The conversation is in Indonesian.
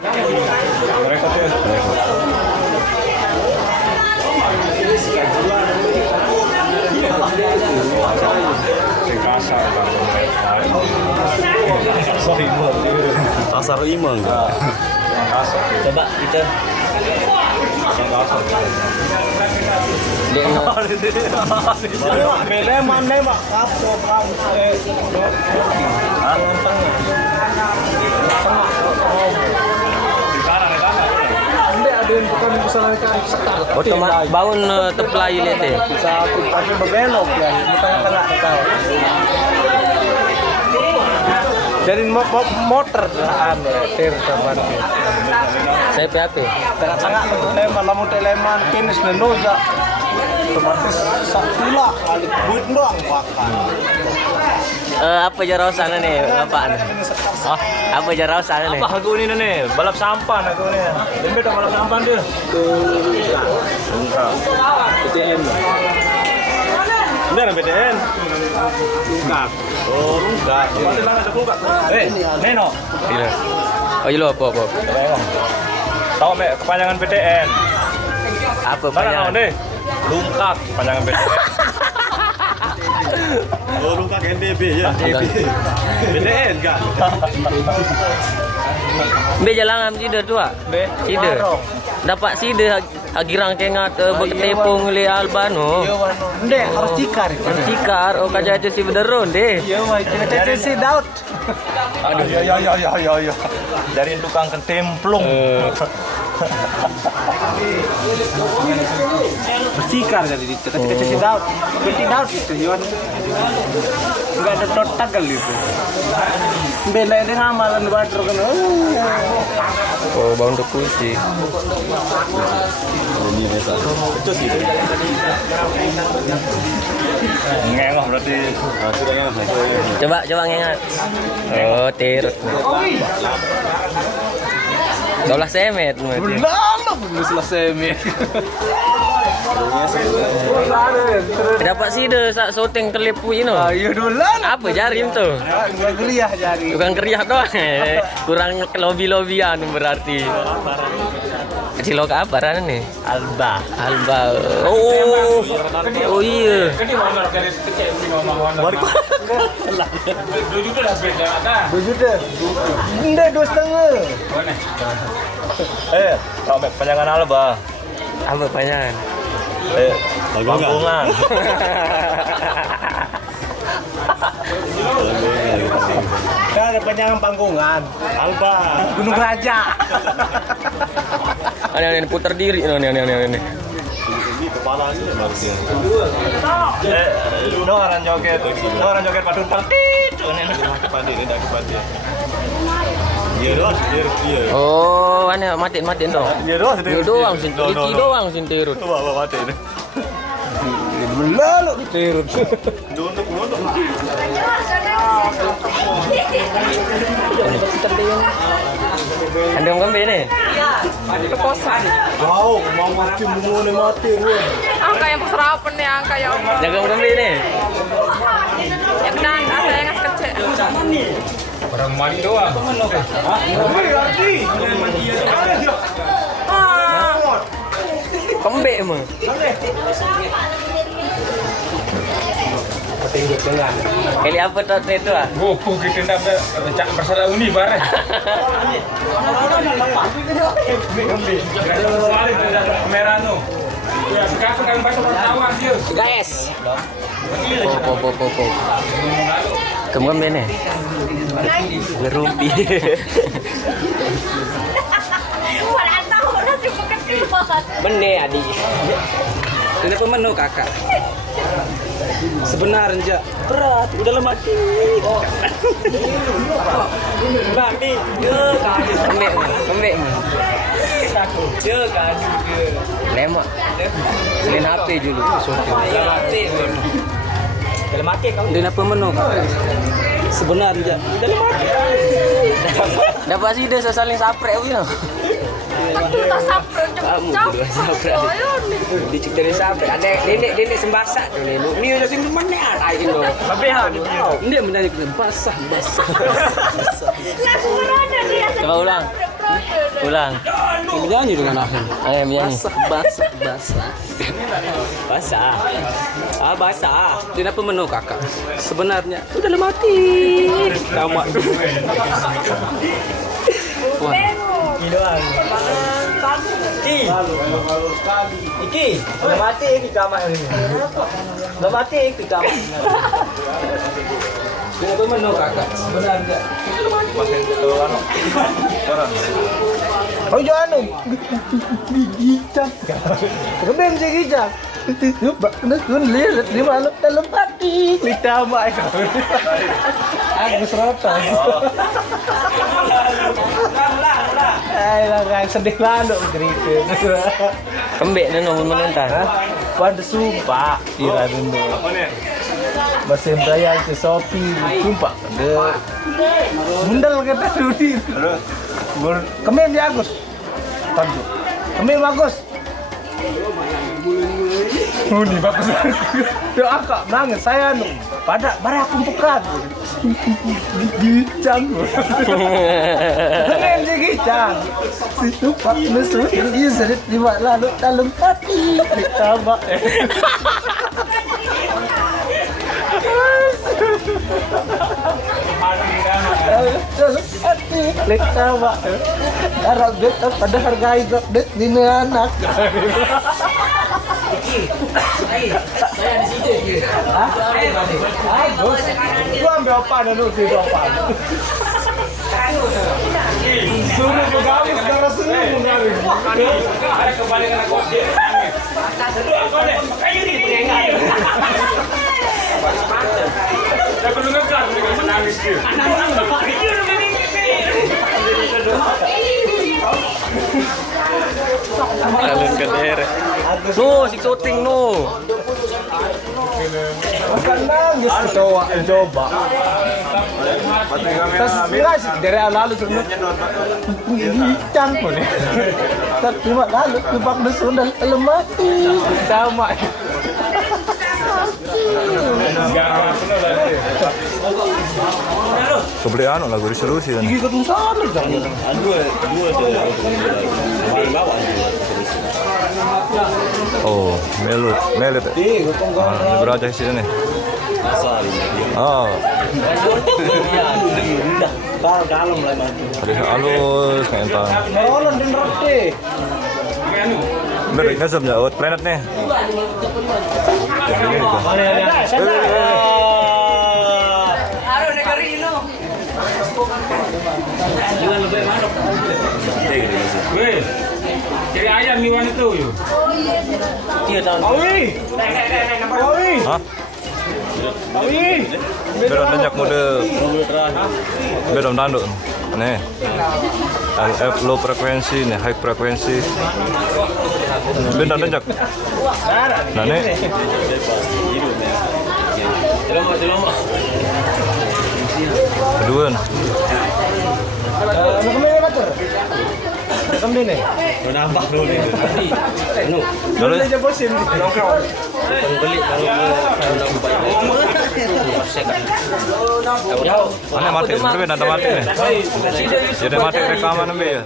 Mereka tuh. Pasar Imang. Coba kita. Leman mak kapok kamu. Otomatis bangun teplai lihat deh. Bisa pakai berbelok ya, di tengah-tengah tahu. Jadi motor lah tir sama Saya PAP. tengah-tengah leman, lamun leman finish nenoja. Otomatis sakula kali buit doang makan. Apa jarau sana nih, apaan? Ah, Apa jarau sana nih? apa aku ini nih? Balap sampah aku nih. Dembe dah balap sampah dia. BTN. Ini ada BTN. Enggak. Oh, enggak. Neno. Iya. Oh iya lo apa? Tahu me kepanjangan BTN. Apa Mana banyak? deh? Lungkak kepanjangan BTN. Oh, luka NDB ya. BTN enggak. Be jalan sida tua. Be. Sida. Dapat sida agirang kengat beketepung li albano. Ndek harus cikar. Cikar oh kaja aja si bederon deh. Iya, mah kita si Daud. Aduh, ya. Dari tukang kentemplung. Bercikar jadi ketika si Daud. Seperti Daud itu, Yon. Enggak ada total kali itu. Bela dia ngamalan bater kan. Oh bangun ke pusi. Itu sih. Ngengah berarti. Coba ngengat. Oh tirut. 12 semet. Lama belum selesai mi. Dapat sida sak soteng telepu ini. Ayo dulu lah. Apa jarim tuh? Enggak geriah jari. Bukan keriak doang. Kurang lobi-lobian berarti. Kecil lo apa rana nih? Alba. Oh iya. Begitu. Enggak 2,5. Tahu me kepanjangan Alba. Apa panjangan? Panggungan. Enggak ada panjangan panggungan. Alba. Gunung Raja. Ini putar diri ini. Orang joget padun partit. Iya. Oh, mana matiin dong. Iya doang. Itu doang sintirut. Mati ini. Lalu ditirut. Anda mau kembe nih? Wow, mau mati gue. Angka yang serapan nih angka ya Allah. Jaga kembe nih. Yang dan ada yang kecil. Orang mandi doang. Kembe mah. Kali apa tuh itu ah? Buku kita dapat cak persada uni bare. Merah no. Ya, sekarang kami pasang pertama dia. Guys. Po. Kembe nih. Ngerumpi. Wala tahu orang cukup kecil banget. Bende adik. Ini pemenu kakak. Sebenarnya berat, udah lemah mati. Kembe. Lemak. Selain HP dulu. Dalam mati kau. Ini pemenu kakak. Sebenarnya udah lemah mati. Dapat sih dia saling sapre gitu. Aduh tak sabar jauh. Dicik dari sapre. Ada nenek sembasa tuh nih. Ini udah sini mana ada itu. Lebihan. Ini menanya basah. Lagu berada dia. Coba ulang. Ulang. Nyanyi dengan Ahim. Ayo nyanyi. Basah. Basah. Basah. Dia pemenuh kakak. Sebenarnya sudah mati. Tamak. Wah. Iki, udah mati iki kamar ini. Udah mati iki kamar. Dia pemenuh kakak. Sebenarnya sudah mati. Oh jangan gijang. Keben sih gijang. Kun lihat di mana dalam hati. Ditama itu. Agus rata. Ayolah guys, sedih lalu gitu. Kembek nih nomor menentang. Pada sumpah, kira dulu. Bahasa Indonesia ke Shopee, sumpah. Bundal kata Dudi. Kemen ya Agus. Tandu. Kemen bagus. Ini bagus. Doa kak nangis saya nu. Pada bara kumpukan. Gicang. Kemen je gicang. Situ pak mesut ini sedih di lalu dalam hati. Ditambah. Klik tawa. Arab bet pada hargai bet dini anak. Saya di sini. Gua ambil apa dulu di depan. Suruh juga habis darah suruh juga habis. Ada kembali kena kode. Kayu di saya perlu ngegas dengan menangis dia. Alun ke daerah. No, si syuting no. Bukan nangis coba. Terus enggak sih dari lalu sudah gicang pun. Terima lalu lebak sudah lemati sama. Kebeli anu lagu diseru sih kan. Gigi ketemu satu jangan. Oh, melut. Beraja di sini nih. Oh. Dalam lah maju. Tadi halus kayak entah. Merolan dan roti. Beri ngasem ya, planet nih. Weh, cari ayam Iwan itu yuk. Awi. Hah? Awi. Bedon tanjak mode. Bedon tanduk. Nih. LF low frekuensi nih, high frekuensi. Bedon tanjak. Nah nih. Kedua. Kami nih. Menambah dulu nih. Dulu. Aja bosin. Beli Mana mati? Berbeda mati nih. Jadi mati rekaman ya.